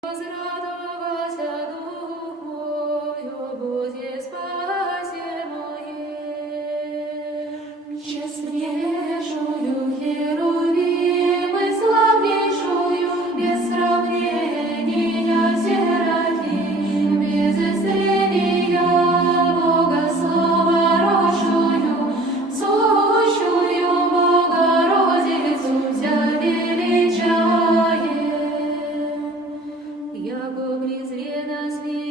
Возрадовался духою, Бозе спасе мое. Честнейшую Херувимы, славнейшую, без сравнения Серафим, без исцеления Бога Слова рожую, сущую Богородицу вся величает. Яко презрена смерть,